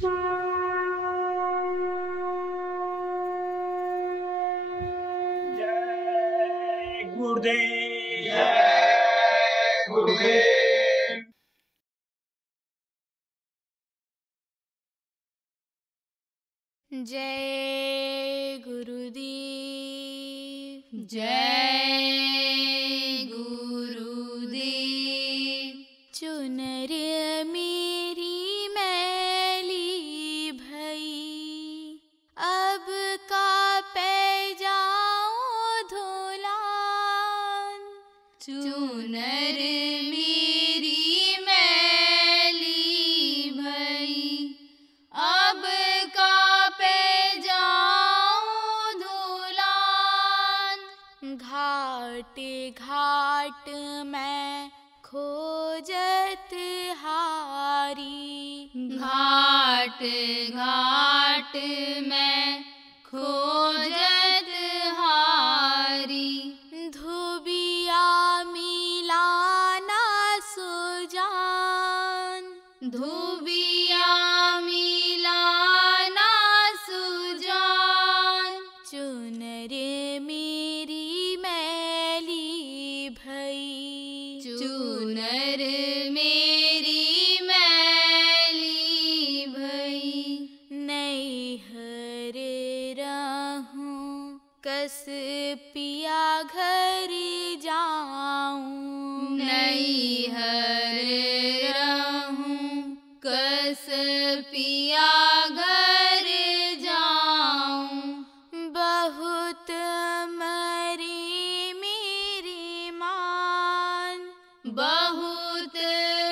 जय गुरुदेव। जय गुरुदेव। जय गुरुदेव। जय गुरुदेव। चुनर मेरी मैली भई, अब का पै जाऊं धुलान। चुनर मेरी मैली भई, अब का पे जाऊं धुलान। घाट घाट मैं खोजत हारी, घाट घाट मैं खोजत हारी। धुबिया मिलाना सुजान, धुबिया मिलाना सुजान। चुनर मेरी मैली भई, चुनर मेरी मैली भई। नैहर रहूं कस पिया घर जाऊं। नैहर रहूं कस पिया घर जाऊं। बहुत मरी मेरी मान, बहुत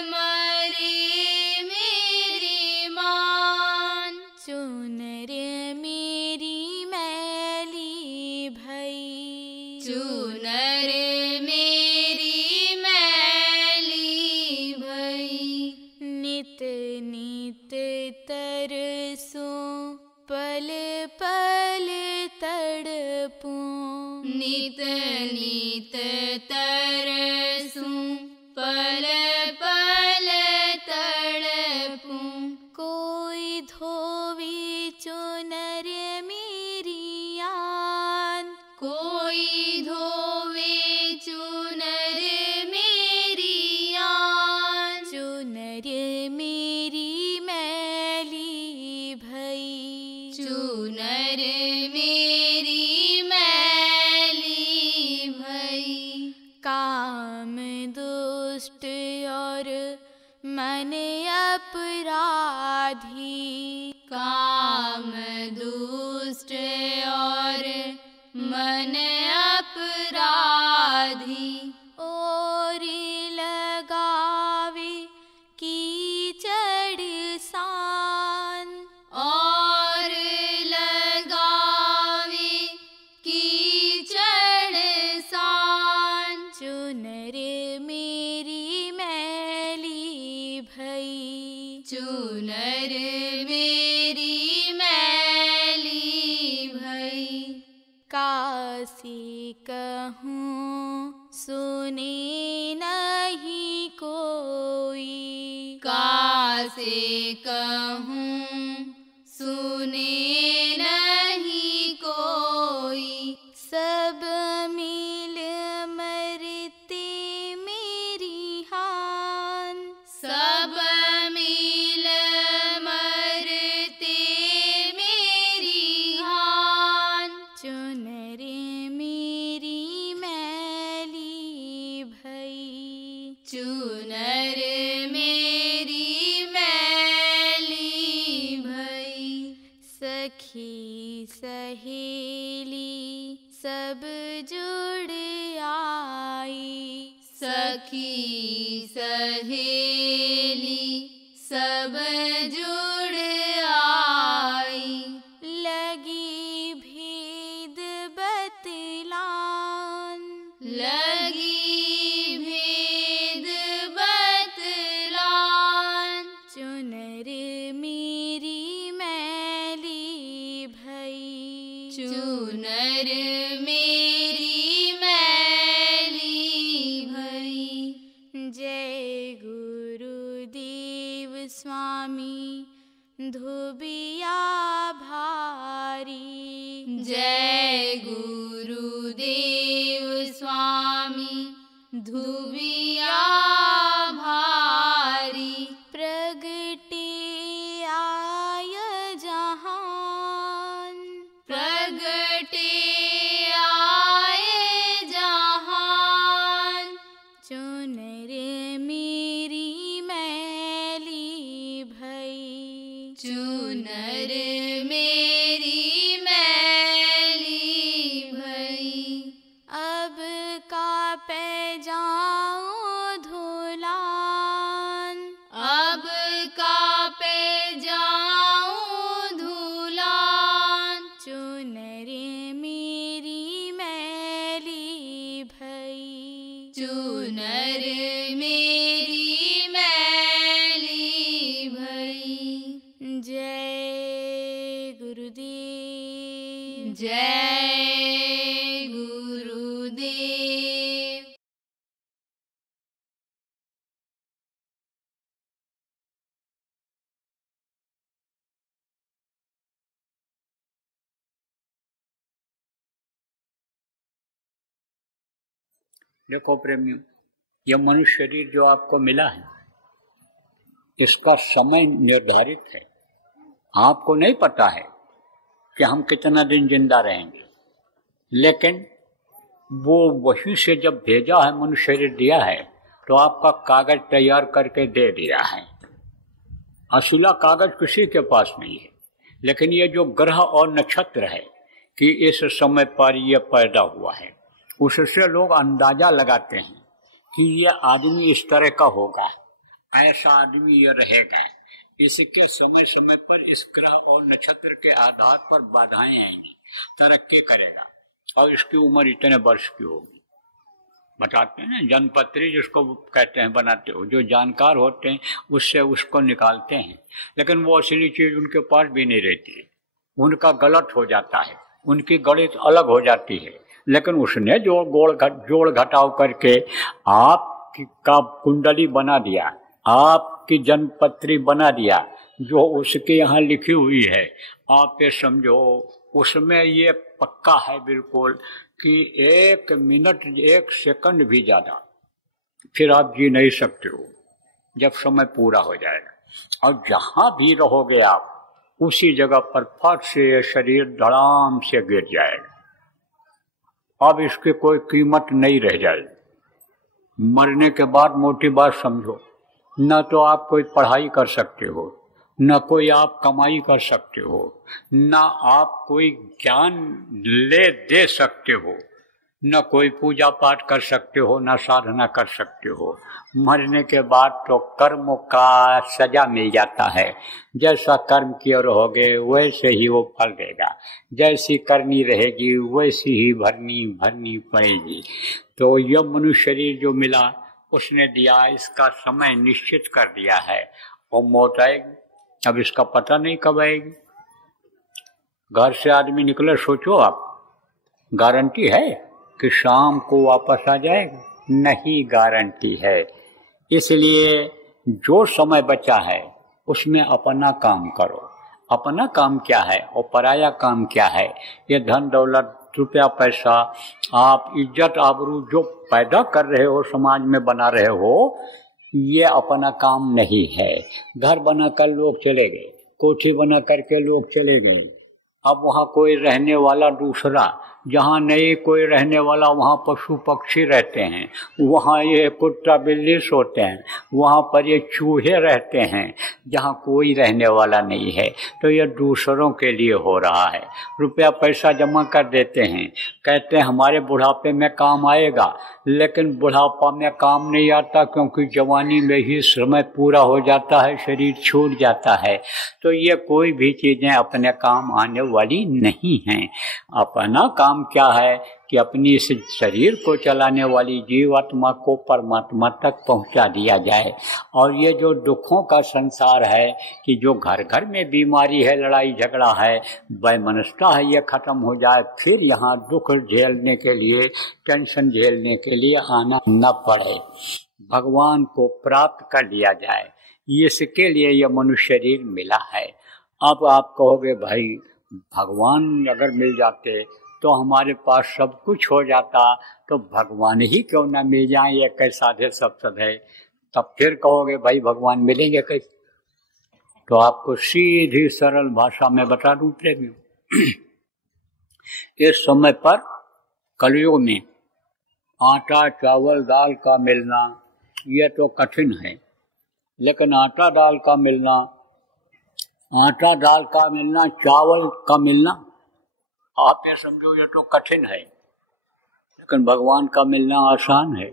मरे मेरी मान। चुनर मेरी मैली भई, चुनर मेरी मैली भई। नित नित तरसूं पल पल तड़पूं। नित नित तरसूं पल पल तड़पूं। कोई धोवी चुनर मेरी आन, कोई धोवे चुनर मेरी आन। चुनर मेरी मैली भई, चुनर मेरी मैली भई। काम दुष्ट और मन अपराधी, काम दुष्ट और मन अपराधी। और लगावे कीचड़ सान, और लगावे कीचड़ सान। चुनर मेरी मैली भई, चुनर मेरी मैली भई। काशी कहूँ सुने नहीं कोई, कासे कहूँ सुने नहीं कोई। सब मिल मरते मेरी हान। सब मिल मरते मेरी हान। चुनर मेरी मैली भई, चुनर मेरी मैली भई। सखी सहेली सब जुड़ आई, सखी सहेली सब जुड़ आई। लगी भेद बतलान, लगी भेद बतलान। चुनर मेरी मैली भई, चुनर मेरी मैली भई। जय गुरुदेव स्वामी धुबिया भारी। जय गुरुदेव स्वामी धुबिया भारी। प्रगटे आय जहान, प्रगटे आए जहान। चुनर मेरी मैली भई, चुनर मेरी मैली भई। अब का पै जाऊं धुलान, अब का पे जाऊं धुलान। चुनर मेरी मैली भई, चुनर मेरी मैली भई। जय गुरुदेव। जय गुरुदेव। देखो प्रेमियों, यह मनुष्य शरीर जो आपको मिला है, इसका समय निर्धारित है। आपको नहीं पता है कि हम कितना दिन जिंदा रहेंगे, लेकिन वो वहीं से जब भेजा है, मनुष्य शरीर दिया है, तो आपका कागज तैयार करके दे दिया है। असुला कागज किसी के पास नहीं है, लेकिन ये जो ग्रह और नक्षत्र है कि इस समय पर यह पैदा हुआ है, उससे लोग अंदाजा लगाते हैं कि यह आदमी इस तरह का होगा, ऐसा आदमी यह रहेगा। इसके समय समय पर इस ग्रह और नक्षत्र के आधार पर बाधाएं आएंगी, तरक्की करेगा और इसकी उम्र इतने वर्ष की होगी। बताते हैं ना, जन्मपत्री जिसको कहते हैं बनाते हो, जो जानकार होते हैं उससे उसको निकालते हैं, लेकिन वो असली चीज उनके पास भी नहीं रहती है। उनका गलत हो जाता है, उनकी गणित अलग हो जाती है, लेकिन उसने जो जोड़ घटाव करके आपकी का कुंडली बना दिया, आपकी जन्मपत्री बना दिया, जो उसके यहाँ लिखी हुई है, आप ये समझो उसमें ये पक्का है बिल्कुल कि 1 मिनट 1 सेकंड भी ज्यादा फिर आप जी नहीं सकते हो जब समय पूरा हो जाएगा। और जहां भी रहोगे आप, उसी जगह पर फट से शरीर धड़ाम से गिर जाएगा। अब इसकी कोई कीमत नहीं रह जाएगी। मरने के बाद मोटी बात समझो, न तो आप कोई पढ़ाई कर सकते हो, न कोई आप कमाई कर सकते हो, न आप कोई ज्ञान ले दे सकते हो, न कोई पूजा पाठ कर सकते हो, न साधना कर सकते हो। मरने के बाद तो कर्म का सजा मिल जाता है। जैसा कर्म किए रहोगे वैसे ही वो फल देगा, जैसी करनी रहेगी वैसी ही भरनी पड़ेगी। तो यह मनुष्य शरीर जो मिला उसने दिया, इसका समय निश्चित कर दिया है और मौत आएगी। अब इसका पता नहीं कब आएगी। घर से आदमी निकले, सोचो आप, गारंटी है कि शाम को वापस आ जाएगा? नहीं गारंटी है। इसलिए जो समय बचा है उसमें अपना काम करो। अपना काम क्या है और पराया काम क्या है? ये धन दौलत, रुपया पैसा, आप इज्जत आबरू जो पैदा कर रहे हो, समाज में बना रहे हो, ये अपना काम नहीं है। घर बनाकर लोग चले गए, कोठी बना करके लोग चले गए, अब वहाँ कोई रहने वाला दूसरा, जहाँ नहीं कोई रहने वाला वहाँ पशु पक्षी रहते हैं, वहाँ ये कुत्ता बिल्ली सोते हैं, वहाँ पर ये चूहे रहते हैं, जहाँ कोई रहने वाला नहीं है। तो ये दूसरों के लिए हो रहा है। रुपया पैसा जमा कर देते हैं, कहते हैं हमारे बुढ़ापे में काम आएगा, लेकिन बुढ़ापा में काम नहीं आता, क्योंकि जवानी में ही समय पूरा हो जाता है, शरीर छूट जाता है। तो ये कोई भी चीजें अपने काम आने वाली नहीं हैं। अपना काम क्या है कि अपनी इस शरीर को चलाने वाली जीवात्मा को परमात्मा तक पहुंचा दिया जाए। और ये जो दुखों का संसार है कि जो घर घर में बीमारी है, लड़ाई झगड़ा है, वैमनस्यता है, ये खत्म हो जाए, फिर यहाँ दुख झेलने के लिए, टेंशन झेलने के लिए आना न पड़े, भगवान को प्राप्त कर लिया जाए। इसके लिए यह मनुष्य शरीर मिला है। अब आप कहोगे भाई भगवान अगर मिल जाते तो हमारे पास सब कुछ हो जाता, तो भगवान ही क्यों ना मिल जाए, ये कैसा साधे सब सद है। तब फिर कहोगे भाई भगवान मिलेंगे कैसे। तो आपको सीधी सरल भाषा में बता दूं प्रेमियों, इस समय पर कलयुग में आटा चावल दाल का मिलना ये तो कठिन है, लेकिन आटा दाल का मिलना, चावल का मिलना आप ये समझो ये तो कठिन है, लेकिन भगवान का मिलना आसान है।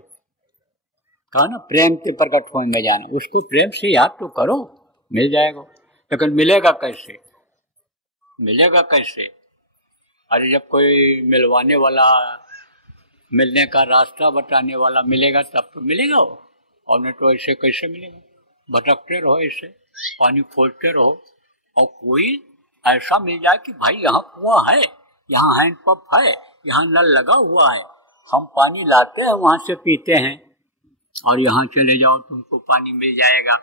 कहा ना प्रेम से प्रकट होंगे जाना, उसको प्रेम से याद तो करो, मिल जाएगा। लेकिन मिलेगा कैसे, मिलेगा कैसे? अरे जब कोई मिलवाने वाला, मिलने का रास्ता बताने वाला मिलेगा तब तो मिलेगा वो, और नहीं तो ऐसे कैसे मिलेगा। भटकते रहो, ऐसे पानी खोजते रहो, और कोई ऐसा मिल जाए कि भाई यहाँ कुआं है, यहाँ हैंडपंप है, यहाँ नल लगा हुआ है, हम पानी लाते हैं वहां से पीते हैं, और यहाँ चले जाओ तुमको पानी मिल जाएगा,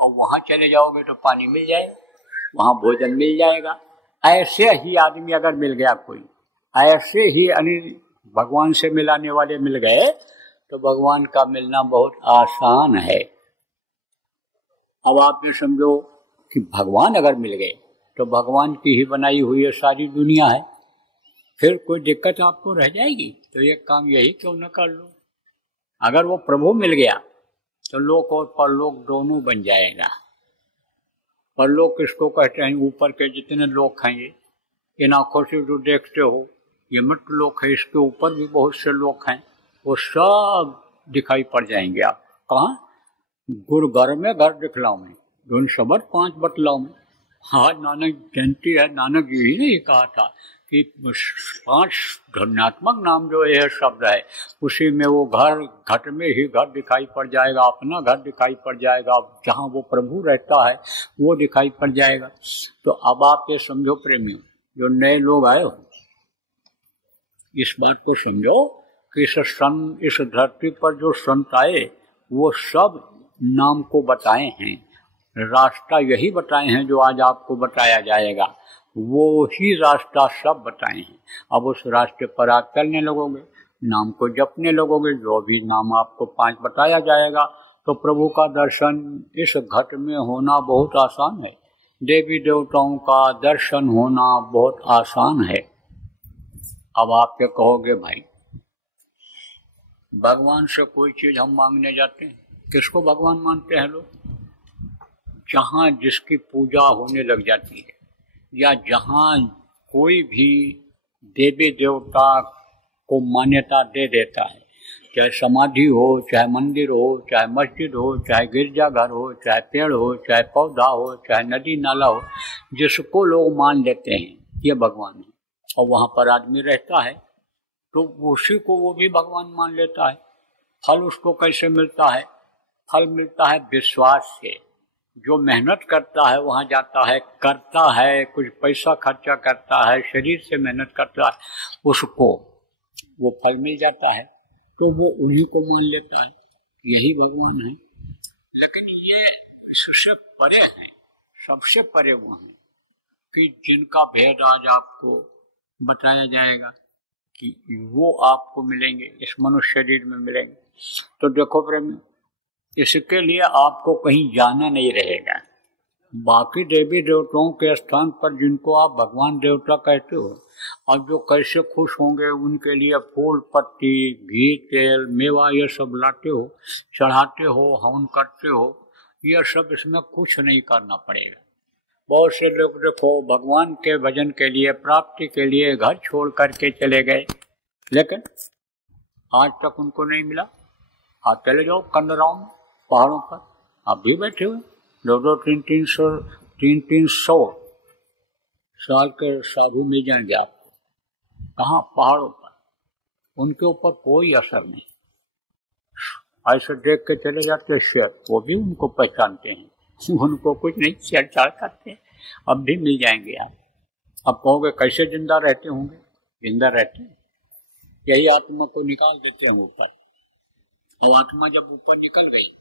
और वहां चले जाओगे तो पानी मिल जाएगा, वहां भोजन मिल जाएगा। ऐसे ही आदमी अगर मिल गया कोई, ऐसे ही भगवान से मिलाने वाले मिल गए तो भगवान का मिलना बहुत आसान है। अब आप ये समझो कि भगवान अगर मिल गए तो भगवान की ही बनाई हुई ये सारी दुनिया है, फिर कोई दिक्कत आपको रह जाएगी? तो ये काम यही क्यों न कर लो। अगर वो प्रभु मिल गया तो लोक और परलोक दोनों बन जाएगा। परलोक किसको कहते हैं? ऊपर के जितने लोक हैं, ये इन आंखों से जो देखते हो ये मृत लोक है, इसके ऊपर भी बहुत से लोक हैं, वो सब दिखाई पड़ जाएंगे। आप कहाँ? गुरुघर में घर दिखलाओ में, धुन शब्द 5 बतलाओ में। हाँ, नानक जयंती है, नानक यही नहीं कहा था कि 5 धन्यात्मक नाम जो यह शब्द है, उसी में वो घर, घट में ही घर दिखाई पड़ जाएगा, अपना घर दिखाई पड़ जाएगा, जहाँ वो प्रभु रहता है वो दिखाई पड़ जाएगा। तो अब आप ये समझो प्रेमियों, जो नए लोग आए हो, इस बात को समझो कि इस धरती पर जो संत आए वो सब नाम को बताए हैं, रास्ता यही बताए हैं जो आज आपको बताया जाएगा, वो ही रास्ता सब बताए हैं। अब उस रास्ते पर आप चलने लगोगे, नाम को जपने लगोगे, जो भी नाम आपको 5 बताया जाएगा, तो प्रभु का दर्शन इस घट में होना बहुत आसान है। देवी देवताओं का दर्शन होना बहुत आसान है। अब आप क्या कहोगे भाई, भगवान से कोई चीज हम मांगने जाते हैं, किसको भगवान मानते हैं लोग? जहाँ जिसकी पूजा होने लग जाती है, या जहाँ कोई भी देवी देवता को मान्यता दे देता है, चाहे समाधि हो, चाहे मंदिर हो, चाहे मस्जिद हो, चाहे गिरजाघर हो, चाहे पेड़ हो, चाहे पौधा हो, चाहे नदी नाला हो, जिसको लोग मान लेते हैं ये भगवान है, और वहाँ पर आदमी रहता है तो उसी को वो भी भगवान मान लेता है। फल उसको कैसे मिलता है? फल मिलता है विश्वास से। जो मेहनत करता है वहां जाता है, करता है, कुछ पैसा खर्चा करता है, शरीर से मेहनत करता है, उसको वो फल मिल जाता है, तो वो उन्हीं को मान लेता है, यही भगवान है। लेकिन ये सबसे परे है, सबसे परे वो है कि जिनका भेद आज आपको बताया जाएगा कि वो आपको मिलेंगे, इस मनुष्य शरीर में मिलेंगे। तो देखो प्रेमी, इसके लिए आपको कहीं जाना नहीं रहेगा। बाकी देवी देवताओं के स्थान पर जिनको आप भगवान देवता कहते हो, और जो कैसे खुश होंगे, उनके लिए फूल पत्ती, घी, तेल, मेवा ये सब लाते हो, चढ़ाते हो, हवन करते हो, यह सब इसमें कुछ नहीं करना पड़ेगा। बहुत से लोग देखो भगवान के भजन के लिए, प्राप्ति के लिए घर छोड़ करके चले गए, लेकिन आज तक उनको नहीं मिला। आप चले जाओ कंदराओं में, पहाड़ों पर, आप भी बैठे हुए 200, 300 साल के साधु मिल जाएंगे आपको। कहाँ? पहाड़ों पर। उनके ऊपर कोई असर नहीं, ऐसे देख के चले जाते शेर, वो भी उनको पहचानते हैं, उनको कुछ नहीं, छेड़छाड़ करते। अब भी मिल जाएंगे आप। अब कहोगे कैसे जिंदा रहते होंगे? जिंदा रहते हैं, यही आत्मा को निकाल देते हैं ऊपर। तो आत्मा जब ऊपर निकल गई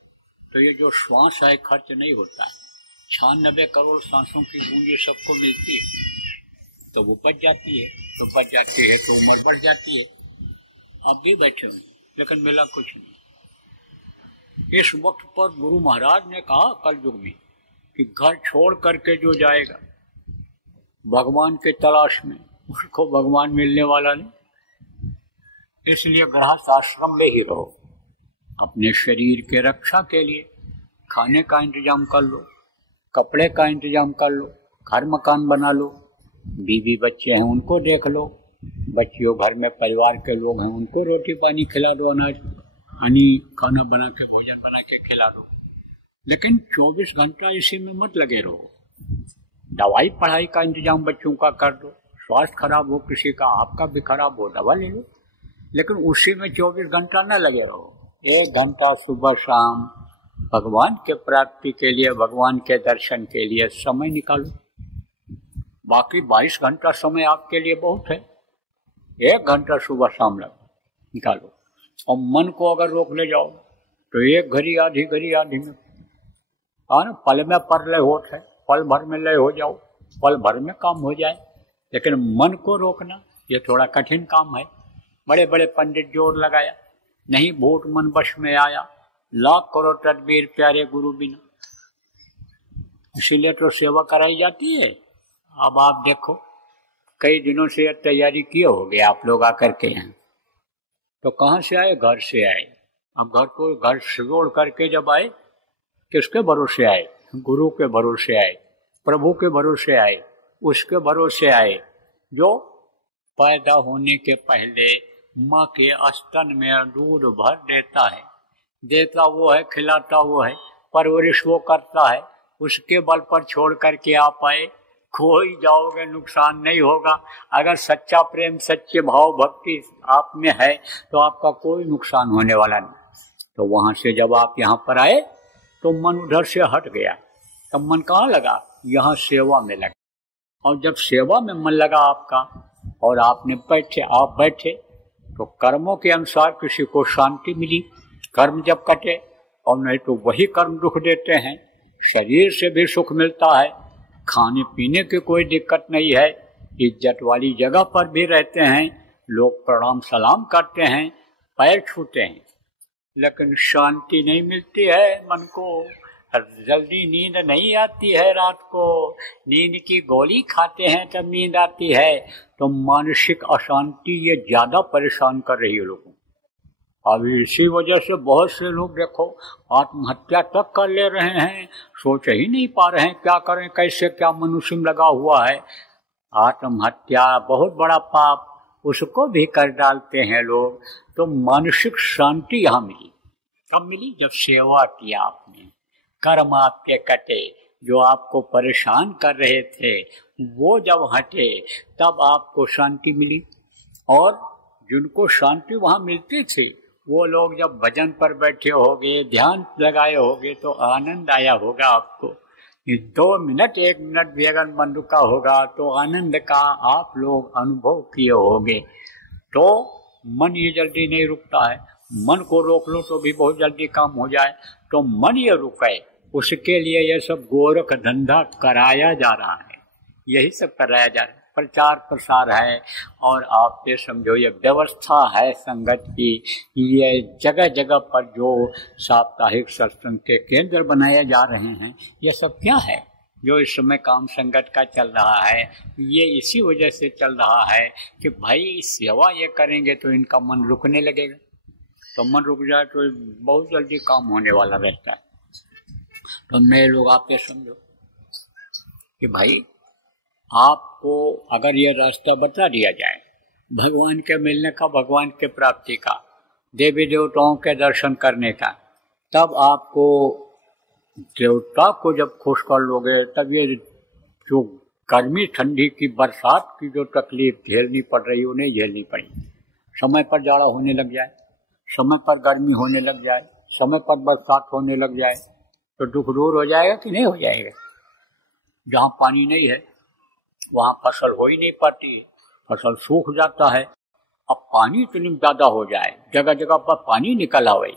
तो ये जो श्वास है खर्च नहीं होता है, 96 करोड़ सांसों की गूंज सबको मिलती है तो वो बच जाती है, तो बच जाती है तो उम्र बढ़ जाती है। अब भी बैठे हैं लेकिन मिला कुछ नहीं। इस वक्त पर गुरु महाराज ने कहा कल युग में कि घर छोड़ करके जो जाएगा भगवान के तलाश में, उसको भगवान मिलने वाला नहीं। इसलिए गृहस्थ आश्रम में ही रहो। अपने शरीर के रक्षा के लिए खाने का इंतजाम कर लो, कपड़े का इंतजाम कर लो, घर मकान बना लो, बीवी बच्चे हैं उनको देख लो, बच्चियों घर में परिवार के लोग हैं उनको रोटी पानी खिला दो, अनाज पानी खाना बना के भोजन बना के खिला दो। लेकिन 24 घंटा इसी में मत लगे रहो। दवाई पढ़ाई का इंतजाम बच्चों का कर दो, स्वास्थ्य खराब हो किसी का, आपका भी खराब हो, दवा ले लो, लेकिन उसी में 24 घंटा न लगे रहो। 1 घंटा सुबह शाम भगवान के प्राप्ति के लिए, भगवान के दर्शन के लिए समय निकालो। बाकी 22 घंटा समय आपके लिए बहुत है। 1 घंटा सुबह शाम निकालो। और मन को अगर रोक ले जाओ तो 1 घड़ी आधी में पल में पर लय होत है, पल भर में लय हो जाओ, पल भर में काम हो जाए। लेकिन मन को रोकना ये थोड़ा कठिन काम है। बड़े बड़े पंडित जोर लगाया, नहीं भूत मन वश में आया, लाख करो तदबीर प्यारे गुरु बिना। इसीलिए तो सेवा कराई जाती है। अब आप देखो कई दिनों से तैयारी किए होगे आप लोग आकर के यहाँ, तो कहाँ से आए? घर से आए। अब घर को घर छोड़ करके जब आए, किसके भरोसे आए? गुरु के भरोसे आए, प्रभु के भरोसे आए, उसके भरोसे आए जो पैदा होने के पहले माँ के स्तन में दूध भर देता है। देता वो है, खिलाता वो है, परवरिश वो करता है। उसके बल पर छोड़ करके आप आए, खोई जाओगे, नुकसान नहीं होगा। अगर सच्चा प्रेम, सच्चे भाव भक्ति आप में है तो आपका कोई नुकसान होने वाला नहीं। तो वहां से जब आप यहाँ पर आए तो मन उधर से हट गया। तब मन कहाँ लगा? यहाँ सेवा में लगा। और जब सेवा में मन लगा आपका और आपने आप बैठे तो कर्मों के अनुसार किसी को शांति मिली। कर्म जब कटे, और नहीं तो वही कर्म दुख देते हैं। शरीर से भी सुख मिलता है, खाने पीने की कोई दिक्कत नहीं है, इज्जत वाली जगह पर भी रहते हैं, लोग प्रणाम सलाम करते हैं, पैर छूते हैं। लेकिन शांति नहीं मिलती है मन को। जल्दी नींद नहीं आती है रात को। नींद की गोली खाते हैं तब नींद आती है। तो मानसिक अशांति ये ज्यादा परेशान कर रही है लोगों। अब इसी वजह से बहुत से लोग देखो आत्महत्या तक कर ले रहे हैं। सोच ही नहीं पा रहे हैं क्या करें, कैसे, क्या मनुष्य में लगा हुआ है। आत्महत्या बहुत बड़ा पाप, उसको भी कर डालते हैं लोग। तो मानसिक शांति यहाँ मिली। कब मिली? जब सेवा किया आपने, कर्म आपके कटे, जो आपको परेशान कर रहे थे वो जब हटे तब आपको शांति मिली। और जिनको शांति वहाँ मिलती थी वो लोग जब भजन पर बैठे होगे, ध्यान लगाए होगे तो आनंद आया होगा आपको। 2 मिनट 1 मिनट भी अगर मन रुका होगा तो आनंद का आप लोग अनुभव किए होगे। तो मन ये जल्दी नहीं रुकता है। मन को रोक लो तो भी बहुत जल्दी काम हो जाए। तो मन ये रुके, उसके लिए ये सब गोरख धंधा कराया जा रहा है। यही सब कराया जा रहा है, प्रचार प्रसार है। और आप ये समझो ये व्यवस्था है संगत की। ये जगह जगह पर जो साप्ताहिक सत्संग के केंद्र बनाए जा रहे हैं, ये सब क्या है? जो इस समय काम संगत का चल रहा है, ये इसी वजह से चल रहा है कि भाई सेवा ये करेंगे तो इनका मन रुकने लगेगा। तो मन रुक जाए तो बहुत जल्दी काम होने वाला रहता है। तो नए लोग आप ये समझो कि भाई आपको अगर ये रास्ता बता दिया जाए भगवान के मिलने का, भगवान के प्राप्ति का, देवी देवताओं के दर्शन करने का, तब आपको देवता को जब खुश कर लोगे तब ये जो गर्मी ठंडी की बरसात की जो तकलीफ झेलनी पड़ रही है उन्हें झेलनी पड़ेगी। समय पर जाड़ा होने लग जाए, समय पर गर्मी होने लग जाए, समय पर बरसात होने लग जाए तो दुख दूर हो जाएगा कि नहीं हो जाएगा? जहाँ पानी नहीं है वहाँ फसल हो ही नहीं पाती है, फसल सूख जाता है। अब पानी इतनी ज्यादा हो जाए, जगह जगह पर पानी निकल आवे,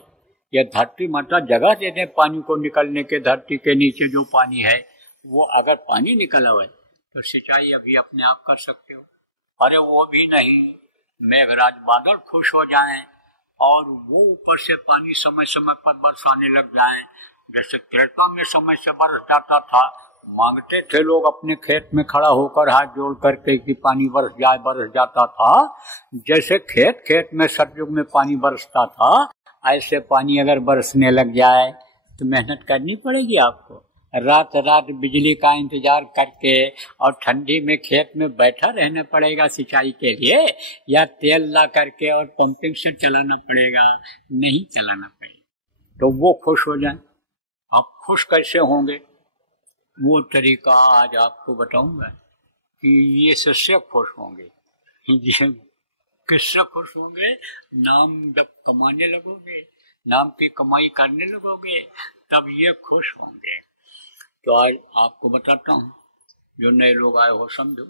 यह धरती माता जगह दे दे पानी को निकलने के। धरती के नीचे जो पानी है वो अगर पानी निकला हुआ है तो सिंचाई अभी अपने आप कर सकते हो। अरे वो भी नहीं, मेघराज बादल खुश हो जाएं और वो ऊपर से पानी समय समय पर बरसाने लग जाएं, जैसे त्रेता में समय से बरस जाता था। मांगते थे लोग अपने खेत में खड़ा होकर हाथ जोड़ करके कि पानी बरस जाए, बरस जाता था। जैसे खेत खेत में सतयुग में पानी बरसता था, ऐसे पानी अगर बरसने लग जाए तो मेहनत करनी पड़ेगी आपको। रात रात बिजली का इंतजार करके और ठंडी में खेत में बैठा रहना पड़ेगा सिंचाई के लिए, या तेल ला करके और पंपिंग से चलाना पड़ेगा? नहीं चलाना पड़ेगा। तो वो खुश हो जाए। अब खुश कैसे होंगे, वो तरीका आज आपको बताऊंगा कि ये सस्य खुश होंगे। किससे खुश होंगे? नाम जब कमाने लगोगे, नाम की कमाई करने लगोगे, तब ये खुश होंगे। तो आज आपको बताता हूँ, जो नए लोग आए हो समझो,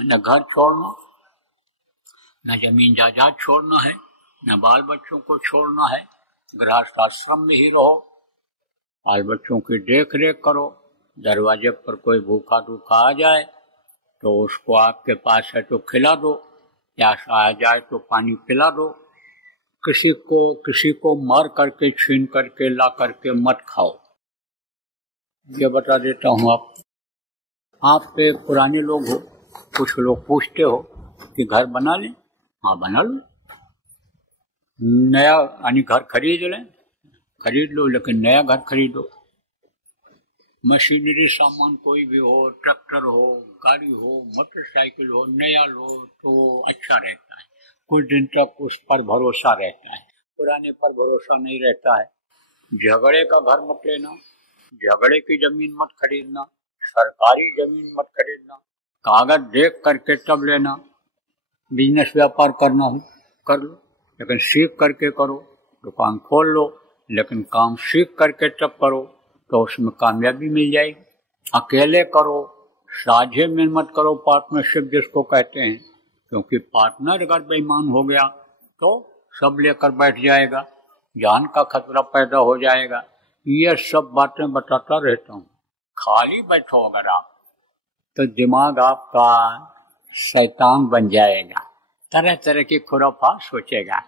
न घर छोड़ना, न जमीन जायदाद छोड़ना है, न बाल बच्चों को छोड़ना है। गृहस्थ आश्रम में ही रहो, बाल बच्चों की देख रेख करो। दरवाजे पर कोई भूखा दूखा आ जाए तो उसको आपके पास है तो खिला दो, प्यास आ जाए तो पानी पिला दो। किसी को मार करके छीन करके ला करके मत खाओ। ये बता देता हूँ आप पे पुराने लोग हो, कुछ लोग पूछते हो कि घर बना लें। हाँ बना लो, नया यानी घर खरीद लो, लेकिन नया घर खरीदो। मशीनरी सामान कोई भी हो, ट्रैक्टर हो, गाड़ी हो, मोटरसाइकिल हो, नया लो तो अच्छा रहता है। कुछ दिन तक उस पर भरोसा रहता है, पुराने पर भरोसा नहीं रहता है। झगड़े का घर मत लेना, झगड़े की जमीन मत खरीदना, सरकारी जमीन मत खरीदना। कागज देख करके तब लेना। बिजनेस व्यापार करना हो कर लो, लेकिन सीख करके करो। दुकान खोल लो, लेकिन काम सीख करके तब करो तो उसमें कामयाबी मिल जाएगी। अकेले करो, साझे में मत करो, पार्टनरशिप जिसको कहते हैं, क्योंकि पार्टनर अगर बेईमान हो गया तो सब लेकर बैठ जाएगा, जान का खतरा पैदा हो जाएगा। ये सब बातें बताता रहता हूँ। खाली बैठो अगर आप तो दिमाग आपका शैतान बन जाएगा, तरह तरह की खुराफात सोचेगा।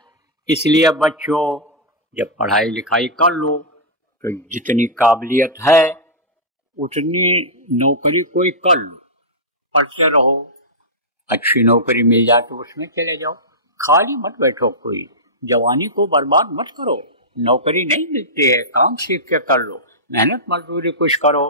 इसलिए बच्चों, जब पढ़ाई लिखाई कर लो तो जितनी काबिलियत है उतनी नौकरी कोई कर लो, पढ़ते रहो। अच्छी नौकरी मिल जाए तो उसमें चले जाओ, खाली मत बैठो। कोई जवानी को बर्बाद मत करो, नौकरी नहीं मिलती है, काम सीख के कर लो, मेहनत मजदूरी कुछ करो,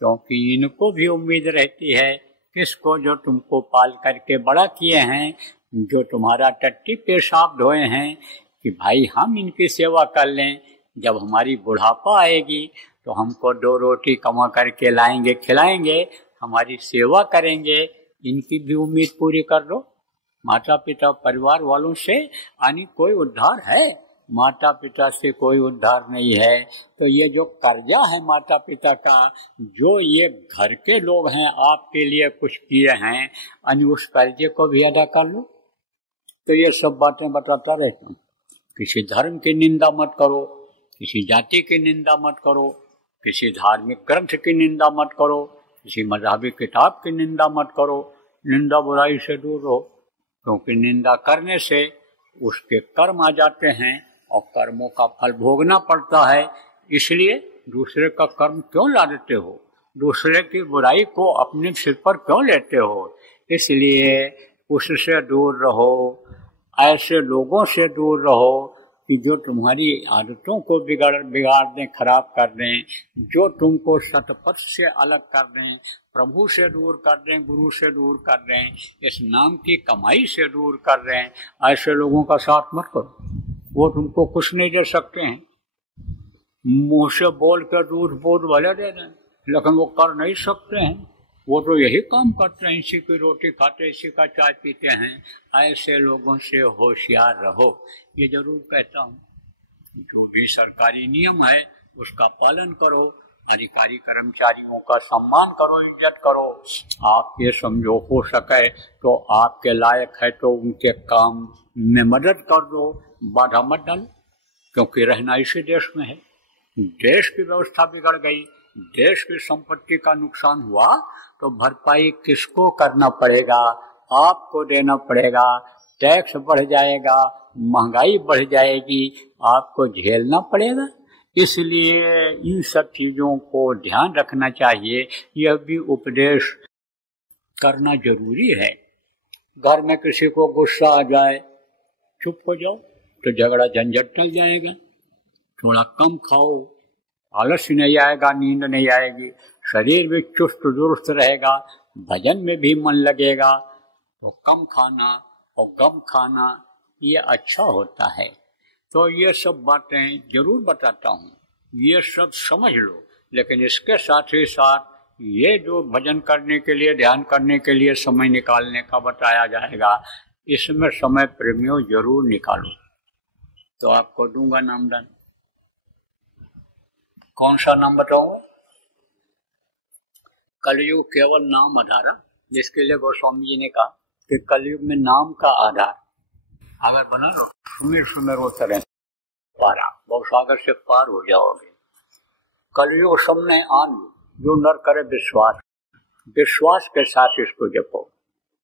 क्योंकि इनको भी उम्मीद रहती है किसको, जो तुमको पाल करके बड़ा किए हैं, जो तुम्हारा टट्टी पेशाब ढोए हैं, कि भाई हम इनकी सेवा कर लें। जब हमारी बुढ़ापा आएगी तो हमको 2 रोटी कमा करके लाएंगे, खिलाएंगे, हमारी सेवा करेंगे। इनकी भी उम्मीद पूरी कर दो। माता पिता परिवार वालों से यानी कोई उद्धार है? माता पिता से कोई उद्धार नहीं है। तो ये जो कर्जा है माता पिता का, जो ये घर के लोग हैं आपके लिए कुछ किए हैं, यानी उस कर्जे को भी अदा कर लो। तो ये सब बातें बताता रहता हूँ। किसी धर्म की निंदा मत करो, किसी जाति की निंदा मत करो, किसी धार्मिक ग्रंथ की निंदा मत करो, किसी मजहबी किताब की निंदा मत करो। निंदा बुराई से दूर रहो, क्योंकि निंदा करने से उसके कर्म आ जाते हैं और कर्मों का फल भोगना पड़ता है। इसलिए दूसरे का कर्म क्यों ला देते हो? दूसरे की बुराई को अपने सिर पर क्यों लेते हो? इसलिए उससे दूर रहो, ऐसे लोगों से दूर रहो कि जो तुम्हारी आदतों को बिगाड़ दें, खराब कर दें, जो तुमको सतपथ से अलग कर दें, प्रभु से दूर कर दें, गुरु से दूर कर दें, इस नाम की कमाई से दूर कर दें। ऐसे लोगों का साथ मत करो, वो तुमको कुछ नहीं दे सकते हैं। मुंह से बोल कर दूध बोध भले दे दें, लेकिन वो कर नहीं सकते हैं। वो तो यही काम करते हैं, इसी की रोटी खाते, इसी का चाय पीते हैं। ऐसे लोगों से होशियार रहो, ये जरूर कहता हूँ। जो भी सरकारी नियम है उसका पालन करो, अधिकारी कर्मचारियों का सम्मान करो, इज्जत करो। आप ये समझो हो सके तो आपके लायक है तो उनके काम में मदद कर दो, बाधा मत डालो, क्योंकि रहना इसी देश में है। देश की व्यवस्था बिगड़ गई, देश की संपत्ति का नुकसान हुआ तो भरपाई किसको करना पड़ेगा? आपको देना पड़ेगा। टैक्स बढ़ जाएगा, महंगाई बढ़ जाएगी, आपको झेलना पड़ेगा। इसलिए इन सब चीजों को ध्यान रखना चाहिए। यह भी उपदेश करना जरूरी है। घर में किसी को गुस्सा आ जाए, चुप हो जाओ तो झगड़ा झंझट टल जाएगा। थोड़ा कम खाओ, आलस्य नहीं आएगा, नींद नहीं आएगी, शरीर भी चुस्त दुरुस्त रहेगा, भजन में भी मन लगेगा। तो कम खाना और गम खाना ये अच्छा होता है। तो ये सब बातें जरूर बताता हूँ, ये सब समझ लो। लेकिन इसके साथ ही साथ ये जो भजन करने के लिए, ध्यान करने के लिए समय निकालने का बताया जाएगा, इसमें समय प्रेमियों जरूर निकालो। तो आपको दूंगा नामदान। कौन सा नाम बताऊंगा? कलयुग केवल नाम आधारा, जिसके लिए गोस्वामी जी ने कहा कि कलयुग में नाम का आधार अगर बना लो, सुमिर सुमिर वो तरह पारा, भवसागर से पार हो जाओगे। कलयुग सामने आन जो नर करे विश्वास, विश्वास के साथ इसको जपो,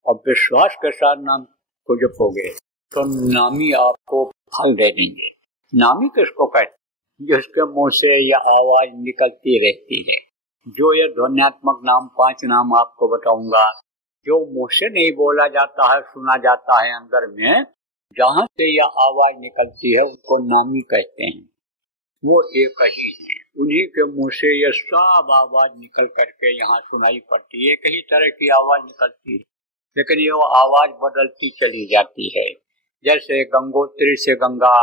और विश्वास के साथ नाम को जपोगे तो नामी आपको फल दे देंगे। नामी किसको कहते? जिसके मुंह से यह आवाज निकलती रहती है। जो ये ध्वन्यात्मक नाम, 5 नाम आपको बताऊंगा, जो मुंह से नहीं बोला जाता है, सुना जाता है अंदर में, जहां से यह आवाज निकलती है उसको नामी कहते हैं। वो एक ही है, उन्हीं के मुंह से यह सब आवाज निकल करके यहाँ सुनाई पड़ती है। एक ही तरह की आवाज निकलती है, लेकिन ये आवाज बदलती चली जाती है। जैसे गंगोत्री से गंगा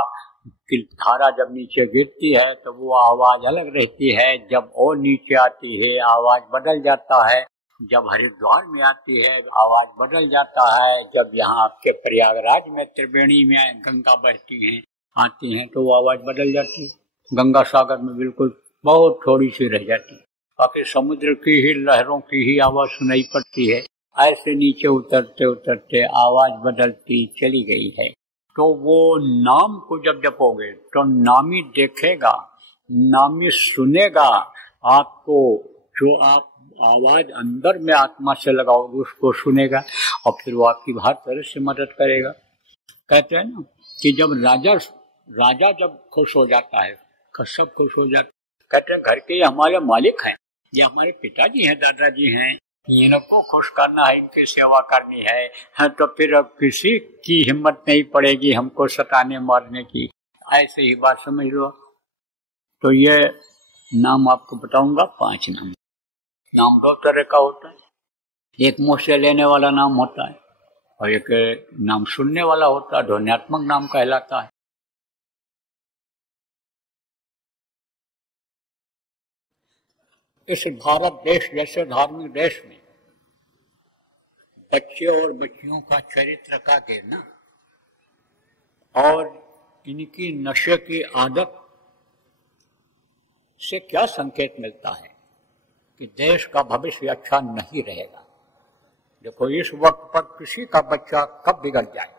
की धारा जब नीचे गिरती है तो वो आवाज अलग रहती है, जब और नीचे आती है आवाज बदल जाता है, जब हरिद्वार में आती है आवाज बदल जाता है, जब यहाँ आपके प्रयागराज में त्रिवेणी में गंगा बहती हैं, आती हैं, तो वो आवाज बदल जाती है। गंगा सागर में बिल्कुल बहुत थोड़ी सी रह जाती है, बाकी समुद्र की ही लहरों की ही आवाज सुनाई पड़ती है। ऐसे नीचे उतरते उतरते आवाज बदलती चली गई है। तो वो नाम को जब जपोगे तो नामी देखेगा, नामी सुनेगा आपको। जो आप आवाज अंदर में आत्मा से लगाओगे उसको सुनेगा, और फिर वो आपकी हर तरह से मदद करेगा। कहते हैं ना कि जब राजा जब खुश हो जाता है, सब खुश हो जाते, कहते हैं घर के हमारे मालिक हैं, ये हमारे पिताजी हैं, दादाजी हैं, इनको खुश करना है, इनकी सेवा करनी है, तो फिर अब किसी की हिम्मत नहीं पड़ेगी हमको सताने मारने की। ऐसे ही बात समझ लो। तो ये नाम आपको बताऊंगा, 5 नाम। नाम 2 तरह का होता है, एक मुंह से लेने वाला नाम होता है और एक नाम सुनने वाला होता है, ध्वन्यात्मक नाम कहलाता है। इस भारत देश जैसे धार्मिक देश में बच्चे और बच्चियों का चरित्र का गिरना और इनकी नशे की आदत से क्या संकेत मिलता है कि देश का भविष्य अच्छा नहीं रहेगा। देखो, इस वक्त पर किसी का बच्चा कब बिगड़ जाए,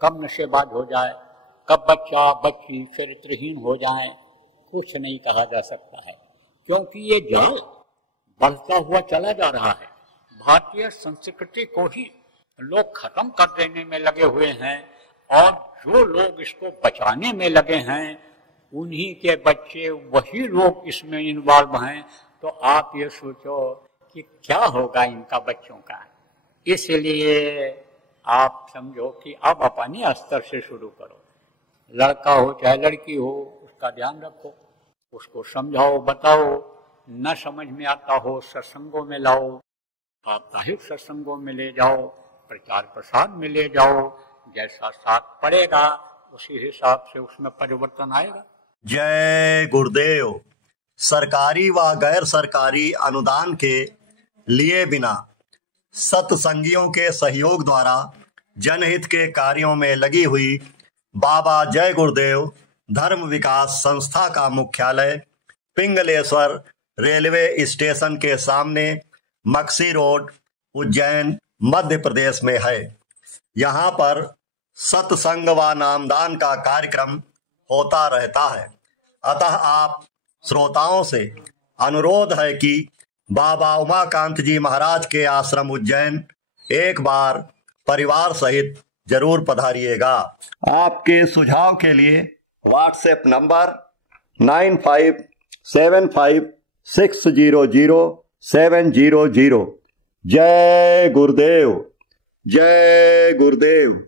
कब नशेबाज हो जाए, कब बच्चा बच्ची चरित्रहीन हो जाए, कुछ नहीं कहा जा सकता है, क्योंकि ये जाल बढ़ता हुआ चला जा रहा है। भारतीय संस्कृति को ही लोग खत्म कर देने में लगे हुए हैं, और जो लोग इसको बचाने में लगे हैं उन्हीं के बच्चे, वही लोग इसमें इन्वॉल्व हैं। तो आप ये सोचो कि क्या होगा इनका बच्चों का। इसलिए आप समझो कि अब अपने स्तर से शुरू करो। लड़का हो चाहे लड़की हो, उसका ध्यान रखो, उसको समझाओ, बताओ। न समझ में आता हो सत्संगों में लाओ, साप्ताहिक सत्संगों में ले जाओ, प्रचार प्रसार में ले जाओ। जैसा साथ पड़ेगा उसी हिसाब से उसमें परिवर्तन आएगा। जय गुरुदेव। सरकारी व गैर सरकारी अनुदान के लिए बिना सत्संगियों के सहयोग द्वारा जनहित के कार्यों में लगी हुई बाबा जय गुरुदेव धर्म विकास संस्था का मुख्यालय पिंगलेश्वर रेलवे स्टेशन के सामने मक्सी रोड, उज्जैन, मध्य प्रदेश में है। यहाँ पर सत्संग व नामदान का कार्यक्रम होता रहता है। अतः आप श्रोताओं से अनुरोध है कि बाबा उमाकांत जी महाराज के आश्रम उज्जैन एक बार परिवार सहित जरूर पधारिएगा। आपके सुझाव के लिए व्हाट्सएप नंबर 9575600700। जय गुरुदेव, जय गुरुदेव।